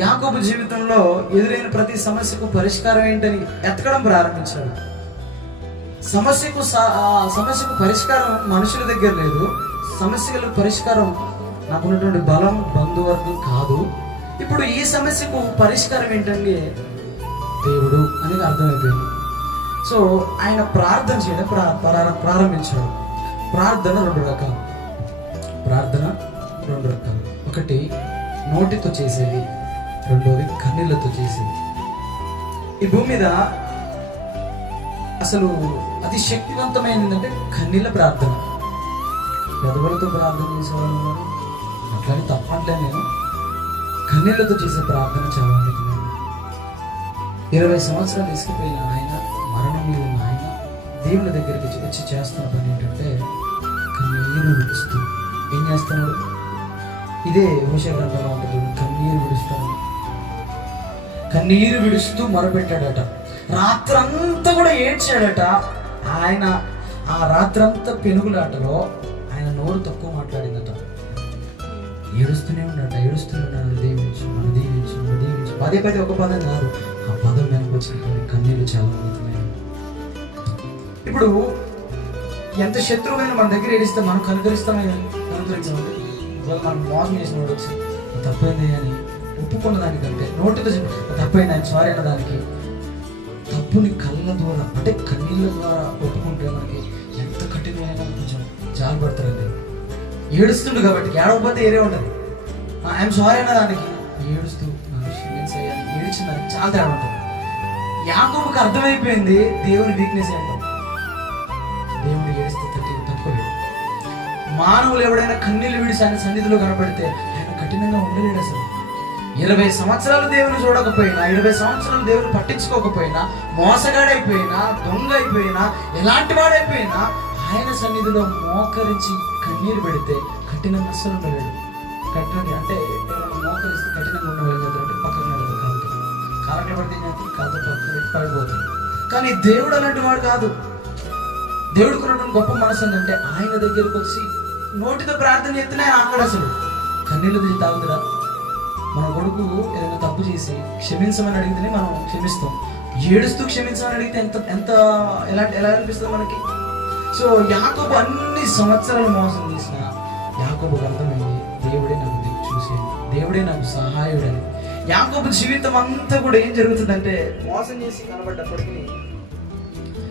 యాకోబు జీవితంలో ఎదురైన ప్రతి సమస్యకు పరిష్కారం ఏంటని ఎతకడం ప్రారంభించాడు. సమస్యకు పరిష్కారం మనుషుల దగ్గర లేదు. సమస్యలకు పరిష్కారం నాకున్నటువంటి బలం, బంధువర్గం కాదు. ఇప్పుడు ఈ సమస్యకు పరిష్కారం ఏంటంటే దేవుడు అనేది అర్థమైపోయింది. సో ఆయన ప్రార్థన చేయడం ప్రారంభించాడు. ప్రార్థన రెండు రకాలు. ఒకటి నోటితో చేసేది, రెండోది కన్నీళ్లతో చేసేది. ఈ భూమి మీద అసలు అతి శక్తివంతమైనది ఏంటంటే కన్నీళ్ళ ప్రార్థన. పెదవులతో ప్రార్థన చేసేవాళ్ళు ఉన్నారు, అట్లానే తప్పట్లే. నేను కన్నీళ్లతో చేసే ప్రార్థన చాలా అందుతున్నాను. 20 సంవత్సరాలు తీసుకుపోయిన ఆయన, మరణం మీద ఉన్న ఆయన దేవుని దగ్గరికి వచ్చి చేస్తున్న పని ఏంటంటే కన్నీరు విడుస్తూ. ఏం చేస్తున్నాడు? ఇదే హోషేయ గ్రంథంలో ఉంటుంది, కన్నీరు విడుస్తూ మొరపెట్టాడట. రాత్రంతా కూడా ఏడ్చాడట. ఆయన ఆ రాత్రంతా పెనుగులాటలో ఆయన నోరు తక్కువ మాట్లాడిందట. ఏడుస్తూనే ఉన్నాడు, దీవించు. పదే ఒక పదం కాదు, ఆ పదం వెనక వచ్చిన కన్నీళ్ళు చాలా అవుతున్నాయి. ఇప్పుడు ఎంత శత్రువైనా మన దగ్గర ఏడిస్తే మనం కనుకరిస్తామండి. మనం మోసం చేసిన వాడు వచ్చి తప్పైంది అని ఒప్పుకున్న దానికంటే నోటితో తప్పైంది ఆయన సారీ అన్న దానికి తప్పుని కళ్ళ ద్వారా అంటే కన్నీళ్ళ ద్వారా ఒప్పుకుంటే మనకి ఎంత కఠినమైన కొంచెం జాలిపడతారండి. ఏడుస్తుండు కాబట్టి ఏడవకపోతే ఏరే ఉంటుంది. ఐఎమ్ సారీ అన్న దానికి ఏడుస్తూ ఏడిచిన దానికి చాలా తేడా ఉంటుంది. యాకోబుకి అర్థమైపోయింది దేవుని వీక్నెస్ ఏంటో. దేవుడు ఏడిస్తే తక్కువలేదు. మానవులు ఎవడైనా కన్నీళ్ళు విడిచి ఆయన సన్నిధిలో కనపడితే ఆయన కఠినంగా ఉండలేడు. అసలు 20 సంవత్సరాలు దేవుని చూడకపోయినా, 20 సంవత్సరాలు దేవుని పట్టించుకోకపోయినా, మోసగాడైపోయినా, దొంగ అయిపోయినా, ఎలాంటి వాడైపోయినా ఆయన సన్నిధిలో మోకరించి కన్నీరు పెడితే కఠినంగా అస్సలు ఉండలేడు. కఠినంగా అంటే ఎవరైనా మోకరిస్తే కఠినంగా ఉండగలుగుతారంటే పక్కన కారట్ల పడితే కాదు పక్కన పడిపోతుంది. కానీ దేవుడు అలాంటి వాడు కాదు. దేవుడికి ఉన్నటువంటి గొప్ప మనసు ఏంటంటే ఆయన దగ్గరికి వచ్చి నోటితో ప్రార్థన చేస్తేనే అక్కడ అసలు కన్నీళ్ళు తీసి తాగుతురా. మన కొడుకు ఏదైనా తప్పు చేసి క్షమించమని అడిగితేనే మనం క్షమిస్తాం. ఏడుస్తూ క్షమించమని అడిగితే ఎలా అనిపిస్తుంది మనకి? సో యాకోబు అన్ని సంవత్సరాలు మోసం చేసిన యాకోబుకు అర్థమైంది దేవుడే నాకు దిక్కు చూసేది, దేవుడే నాకు సహాయుడని. యాకోబు జీవితం అంతా కూడా ఏం జరుగుతుందంటే మోసం చేసి కనబడ్డప్పటికీ